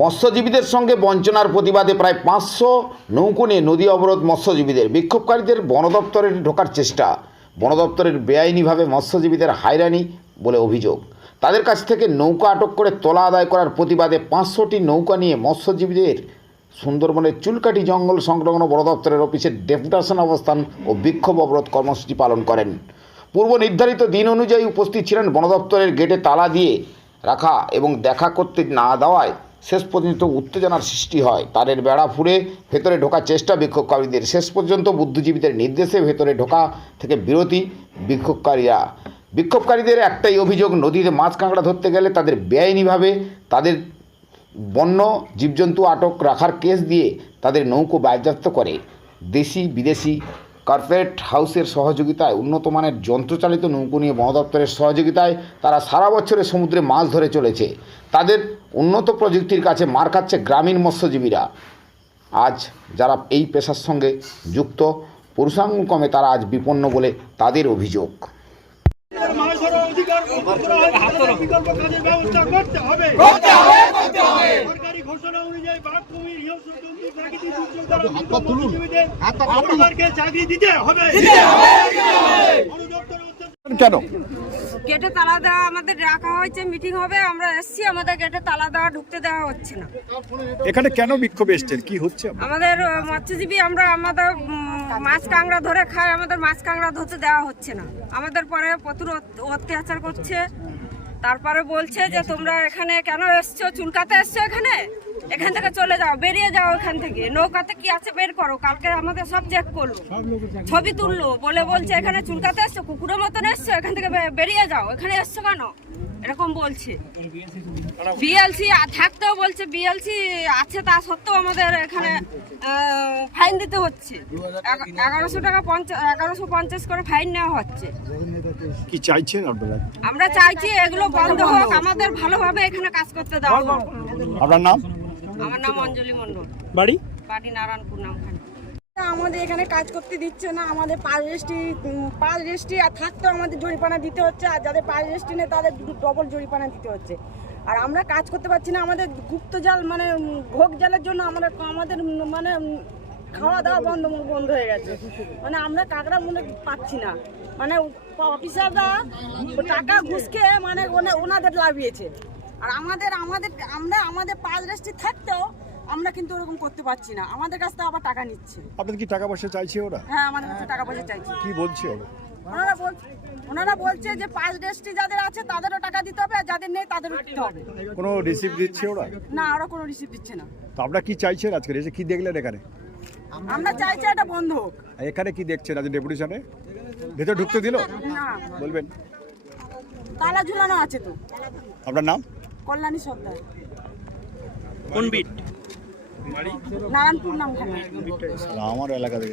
মৎস্যজীবীদের সঙ্গে বঞ্চনার প্রতিবাদে প্রায় পাঁচশো নৌকো নিয়ে নদী অবরোধ মৎস্যজীবীদের। বিক্ষোভকারীদের বন দপ্তরে ঢোকার চেষ্টা। বন দপ্তরের বেআইনিভাবে মৎস্যজীবীদের হয়রানি বলে অভিযোগ। তাদের কাছ থেকে নৌকা আটক করে তোলা আদায় করার প্রতিবাদে পাঁচশোটি নৌকা নিয়ে মৎস্যজীবীদের সুন্দরবনের চুলকাটি জঙ্গল সংলগ্ন বন দপ্তরের অফিসে ডেপুটেশন অবস্থান ও বিক্ষোভ অবরোধ কর্মসূচি পালন করেন। পূর্ব নির্ধারিত দিন অনুযায়ী উপস্থিত ছিলেন বন দপ্তরের গেটে তালা দিয়ে রাখা এবং দেখা করতে না দেওয়ায় শেষ পর্যন্ত উত্তেজনার সৃষ্টি হয়। তারের বেড়া ফুঁড়ে ভেতরে ঢোকার চেষ্টা বিক্ষোভকারীদের। শেষ পর্যন্ত বুদ্ধিজীবীদের নির্দেশে ভেতরে ঢোকা থেকে বিরতি বিক্ষোভকারীরা। বিক্ষোভকারীদের একটাই অভিযোগ নদীতে মাছ কাঁকড়া ধরতে গেলে তাদের বেআইনিভাবে তাদের বন্য জীবজন্তু আটক রাখার কেস দিয়ে তাদের নৌকো বাজেয়াপ্ত করে। দেশি বিদেশি কর্পোরেট হাউসের সহযোগিতায় উন্নত মানের যন্ত্রচালিত নৌকো নিয়ে বন দপ্তরের সহযোগিতায় তারা সারা বছরে সমুদ্রে মাছ ধরে চলেছে তাদের উন্নত প্রযুক্তির কাছে মার খাচ্ছে গ্রামীণ মৎস্যজীবীরা আজ যারা এই পেশার সঙ্গে যুক্ত পুরুষাঙ্গক্রমে তারা আজ বিপন্ন বলে তাদের অভিযোগ করতে হবে আপনাদেরকে চাকরি দিতে হবে। কেন? গেটে তালা দেওয়া আমাদের রাখা হয়েছে মিটিং হবে আমরা এসছি আমাদের গেটে তালা দেওয়া ঢুকতে দেওয়া হচ্ছে না। এখানে কেন বিক্ষোভ এসছেন? কি হচ্ছে? আমাদের মৎস্যজীবী আমরা আমাদের মাছ কাঁকড়া ধরে খাই আমাদের মাছ কাঁকড়া ধরতে দেওয়া হচ্ছে না। আমাদের পরে প্রচুর অত- অত্যাচার করছে। তারপরে বলছে যে তোমরা এখানে কেন এসছো? চুলকাতে এসছো এখানে? এখান থেকে চলে যাও বেরিয়ে যাও এখান থেকে। নৌকাতে কি আছে বের করো কালকে আমাদের সব চেক করল। ছবি তুললো বলে বলছে এখানে চুলকাতে এসছো? কুকুরের মতন এসছো? এখান থেকে বেরিয়ে যাও। এখানে এসছো কেন? এরকম বলছে। বিএলসি থাকতেও বলছে বিএলসি আছে তা সত্ত্বেও আমাদের এখানে ফাইন দিতে হচ্ছে। এগারোশো টাকা পঞ্চাশ এগারোশো পঞ্চাশ করে ফাইন নেওয়া হচ্ছে। কি চাইছেন আপনারা? আমরা চাইছি এগুলো বন্ধ হোক আমাদের ভালোভাবে এখানে কাজ করতে দাও। আপনার নাম? আমার নাম অঞ্জলি মণ্ডল। বাড়ি? বাড়ি নারায়ণপুর নামখানে। আমাদের এখানে কাজ করতে দিচ্ছে না আমাদের পাঁচ রেস্টি পাঁচ রেস্টি আর থাকতেও আমাদের জরিপানা দিতে হচ্ছে আর যাদের পাঁচ রেস্টি নেই তাদের ডবল জরিপানা দিতে হচ্ছে। আর আমরা কাজ করতে পারছি না আমাদের গুপ্ত জাল মানে ভোগ জালের জন্য আমরা আমাদের মানে খাওয়া দাওয়া বন্ধ বন্ধ হয়ে গেছে। মানে আমরা কাকড়া মনে পাচ্ছি না। মানে অফিসাররা টাকা ঘুষ খেয়ে মানে ওনা- ওনাদের লাভিয়েছে। আর আমাদের আমাদের আমরা আমাদের পাঁচ রেস্টি থাকতেও আমরা কিন্তু ওরকম করতে পারছি না। আমাদের কাছ থেকে আবার টাকা নিচ্ছে। আপনাদের কি টাকা পয়সা চাইছে ওরা? হ্যাঁ আমাদের কাছে টাকা পয়সা চাইছে। কি বলছে ওরা? ওনারা বল ওনারা বলছে যে পাঁচ রেস্টি যাদের আছে তাদেরও টাকা দিতে হবে আর যাদের নেই তাদেরও দিতে হবে। কোনো রিসিভ দিচ্ছে ওরা? না ওরা কোনো রিসিভ দিচ্ছে না। তো আপনারা কি চাইছেন আজকে এসে কি দেখলেন এখানে? আমরা চাইছি এটা বন্ধ হোক। এখানে কি দেখছেন আজ ডেপুটেশনে? ভেতরে ঢুকতে দিল? না। বলবেন। তালা ঝুলানো আছে তো। আপনার নাম? কল্যাণী সর্দার। কোন বিট? নারায়ণপুর নাম আমার এলাকা থেকে।